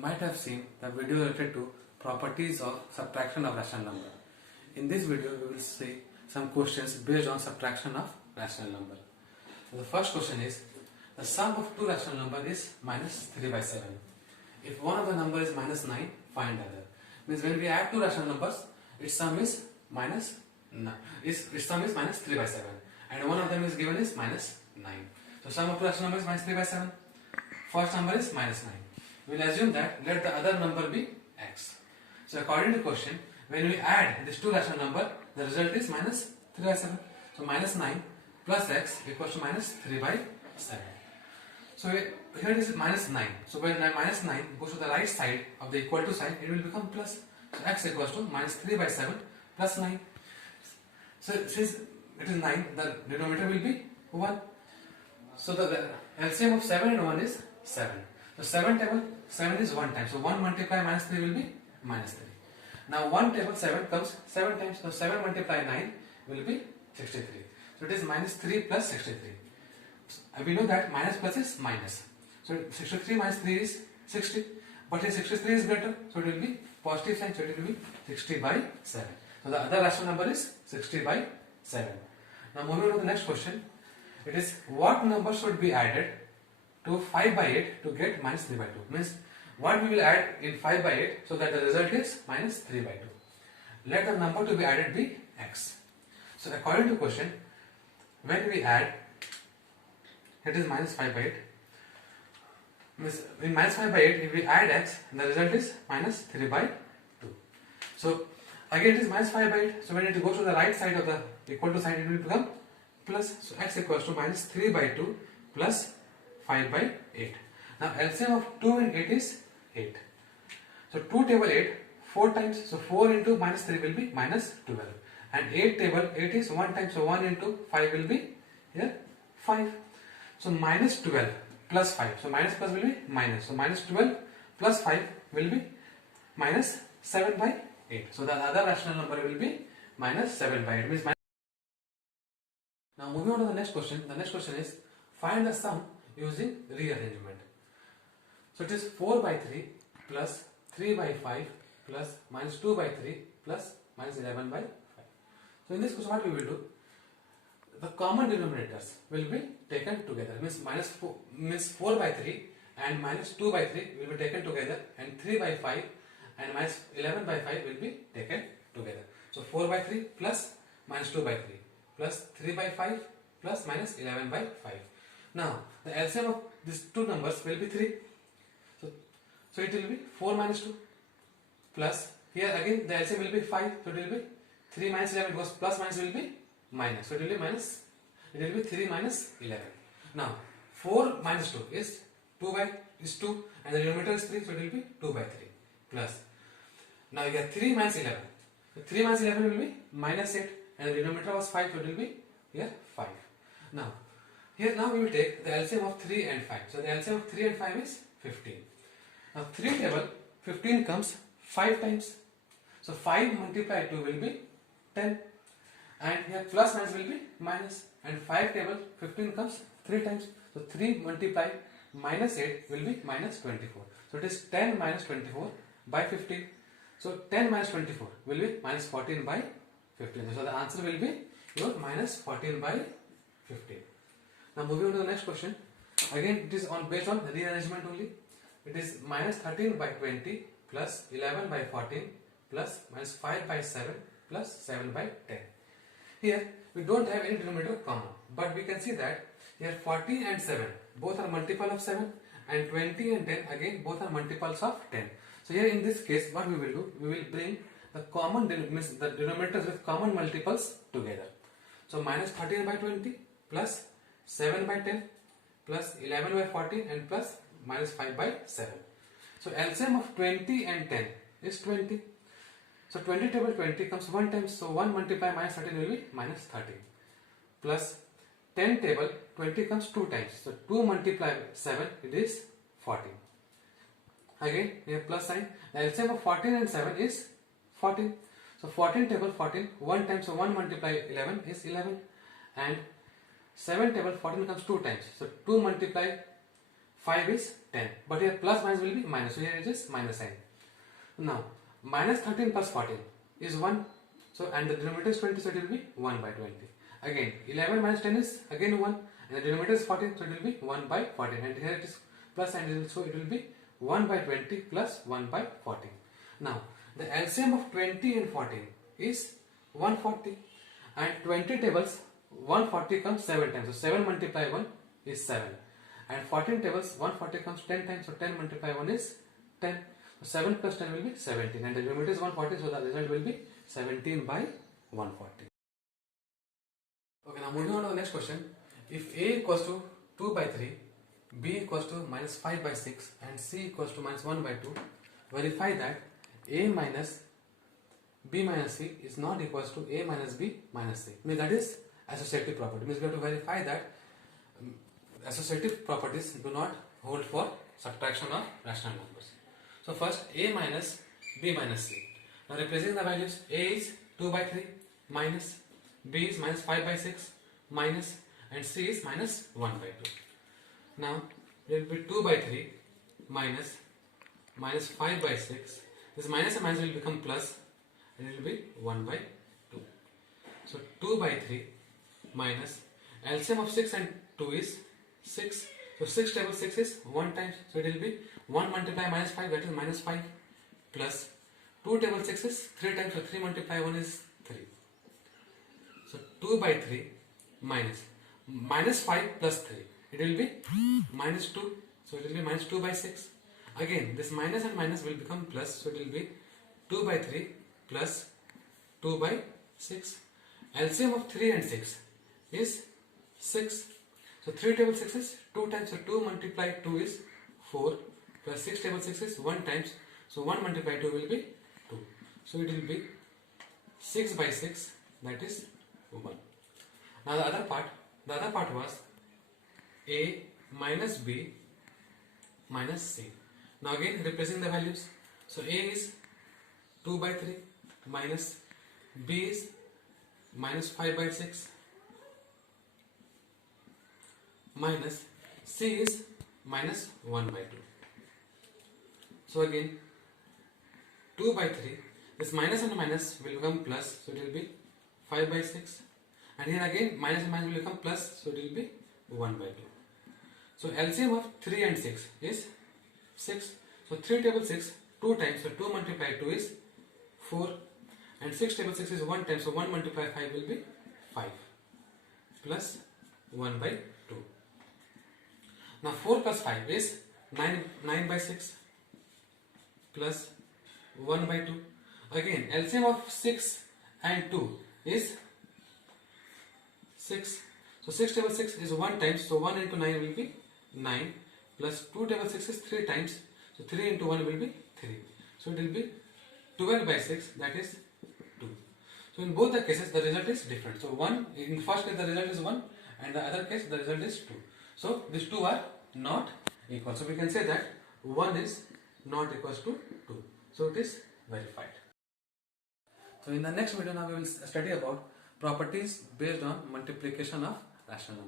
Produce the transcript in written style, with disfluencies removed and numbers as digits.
might have seen the video related to properties of subtraction of rational number. In this video, we will see some questions based on subtraction of rational number. So the first question is, the sum of two rational numbers is minus 3 by 7. If one of the number is minus 9, find the other. Means when we add two rational numbers, its sum is minus 9. Its sum is minus 3 by 7. And one of them is given is minus 9. So sum of two rational numbers is minus 3 by 7. First number is minus 9. We will assume that let the other number be x. So according to the question, when we add these two rational numbers, the result is minus 3 by 7. So minus 9 plus x equals to minus 3 by 7. So here it is minus 9. So when minus 9 goes to the right side of the equal to sign, it will become plus. So x equals to minus 3 by 7 plus 9. So since it is 9, the denominator will be 1. So the LCM of 7 and 1 is 7. So 7 table, 7 is 1 time. So 1 multiply minus 3 will be minus 3. Now 1 table 7 comes 7 times. So 7 multiply 9 will be 63. So it is minus 3 plus 63. We know that minus plus is minus. So 63 minus 3 is 60. But here 63 is greater. So it will be positive sign. So it will be 60 by 7. So the other rational number is 60 by 7. Now moving on to the next question. It is what number should be added to 5 by 8 to get minus 3 by 2. Means what we will add in 5 by 8 so that the result is minus 3 by 2. Let the number to be added be x. So according to question, when we add, it is minus 5 by 8. Means in minus 5 by 8, if we add x, the result is minus 3 by 2. So again it is minus 5 by 8. So when it goes to the right side of the equal to sign, it will become plus. So x equals to minus 3 by 2 plus 5 by 8. Now LCM of 2 and 8 is 8. So 2 table 8 4 times. So 4 into minus 3 will be minus 12. And 8 table 8 is 1 time. So 1 into 5 will be here 5. So minus 12 plus 5. So minus plus will be minus. So minus 12 plus 5 will be minus 7 by 8. So the other rational number will be minus 7 by 8. Means minus. Now moving on to the next question. The next question is find the sum using rearrangement. So it is 4 by 3 plus 3 by 5 plus minus 2 by 3 plus minus 11 by 5. So in this question what we will do? The common denominators will be taken together. Means 4 by 3 and minus 2 by 3 will be taken together, and 3 by 5 and minus 11 by 5 will be taken together. So 4 by 3 plus minus 2 by 3 plus 3 by 5 plus minus 11 by 5. Now the LCM of these two numbers will be 3. So it will be 4 minus 2 plus, here again the LCM will be 5. So it will be 3 minus 11 because plus minus will be minus. So it will be minus, it will be 3 minus 11. Now 4 minus 2 is 2 by is 2 and the denominator is 3. So it will be 2 by 3 plus. Now here 3 minus 11. So 3 minus 11 will be minus 8 and the denominator was 5. So it will be here 5. Now here now we will take the LCM of 3 and 5. So the LCM of 3 and 5 is 15. Now 3 table 15 comes 5 times. So 5 multiplied 2 will be 10. And here plus minus will be minus. And 5 table 15 comes 3 times. So 3 multiplied minus 8 will be minus 24. So it is 10 minus 24 by 15. So 10 minus 24 will be minus 14 by 15. So the answer will be your minus 14 by 15. Now moving on to the next question. Again it is based on rearrangement only. It is minus 13 by 20 plus 11 by 14 plus minus 5 by 7 plus 7 by 10. Here we don't have any denominator common, but we can see that here 40 and 7 both are multiple of 7, and 20 and 10 again both are multiples of 10. So here in this case what we will do, we will bring the common the denominators with common multiples together. So minus 13 by 20 plus 7 by 10 plus 11 by 14 and plus minus 5 by 7. So LCM of 20 and 10 is 20. So 20 table 20 comes 1 time. So 1 multiply minus 13 will be minus 13. Plus 10 table 20 comes 2 times. So 2 multiply 7 it is 14. Again here plus sign. The LCM of 14 and 7 is 14. So 14 table 14 1 time. So 1 multiply 11 is 11. And 7 table 14 comes 2 times. So 2 multiply 5 is 10. But here plus minus will be minus. So here it is minus sign. Now minus 13 plus 14 is 1. So and the denominator is 20, so it will be 1 by 20. Again 11 minus 10 is again 1 and the denominator is 14, so it will be 1 by 14. And here it is plus and so it will be 1 by 20 plus 1 by 14. Now the LCM of 20 and 14 is 140 and 20 tables 140 comes 7 times. So 7 multiply 1 is 7 and 14 tables 140 comes 10 times. So 10 multiply 1 is 10. So 7 plus 10 will be 17 and the denominator is 140, so the result will be 17 by 140. Okay, now moving on to the next question. If A equals to 2 by 3, B equals to minus 5 by 6 and C equals to minus 1 by 2, verify that A minus B minus C is not equals to A minus B minus C. Means that is associative property. Means we have to verify that associative properties do not hold for subtraction of rational numbers. So first A minus B minus C. Now replacing the values, A is 2 by 3 minus, B is minus 5 by 6 minus and C is minus 1 by 2. Now it will be 2 by 3 minus minus 5 by 6. This minus and minus will become plus and it will be 1 by 2. So 2 by 3 minus LCM of 6 and 2 is 6. So 6 table 6 is 1 times. So it will be 1 multiply minus 5, that is minus 5 plus 2 table 6 is 3 times. So 3 multiply 1 is 3. So 2 by 3 minus minus 5 plus 3. It will be minus 2. So it will be minus 2 by 6. Again this minus and minus will become plus. So it will be 2 by 3 plus 2 by 6. LCM of 3 and 6 is 6. So 3 table 6 is 2 times. So 2 multiply 2 is 4 plus 6 table 6 is 1 times. So 1 multiply 2 will be 2. So it will be 6 by 6, that is 1. Now the other part was A minus B minus C. Now again replacing the values. So A is 2 by 3 minus B is minus 5 by 6 minus C is minus 1 by 2. So again 2 by 3, this minus and minus will become plus, so it will be 5 by 6 and here again minus and minus will become plus, so it will be 1 by 2. So LCM of 3 and 6 is 6. So 3 table 6 2 times, so 2 multiply 2 is 4 and 6 table 6 is 1 time, so 1 multiply 5 will be 5 plus 1 by 2. Now 4 plus 5 is 9 by 6 plus 1 by 2. Again LCM of 6 and 2 is 6. So 6 table 6 is 1 times, so 1 into 9 will be 9 plus 2 table 6 is 3 times, so 3 into 1 will be 3. So it will be 12 by 6, that is 2. So in both the cases the result is different. So one in first case the result is 1 and the other case the result is 2. So these two are not equal. So we can say that 1 is not equals to 2. So it is verified. So in the next video now we will study about properties based on multiplication of rational numbers.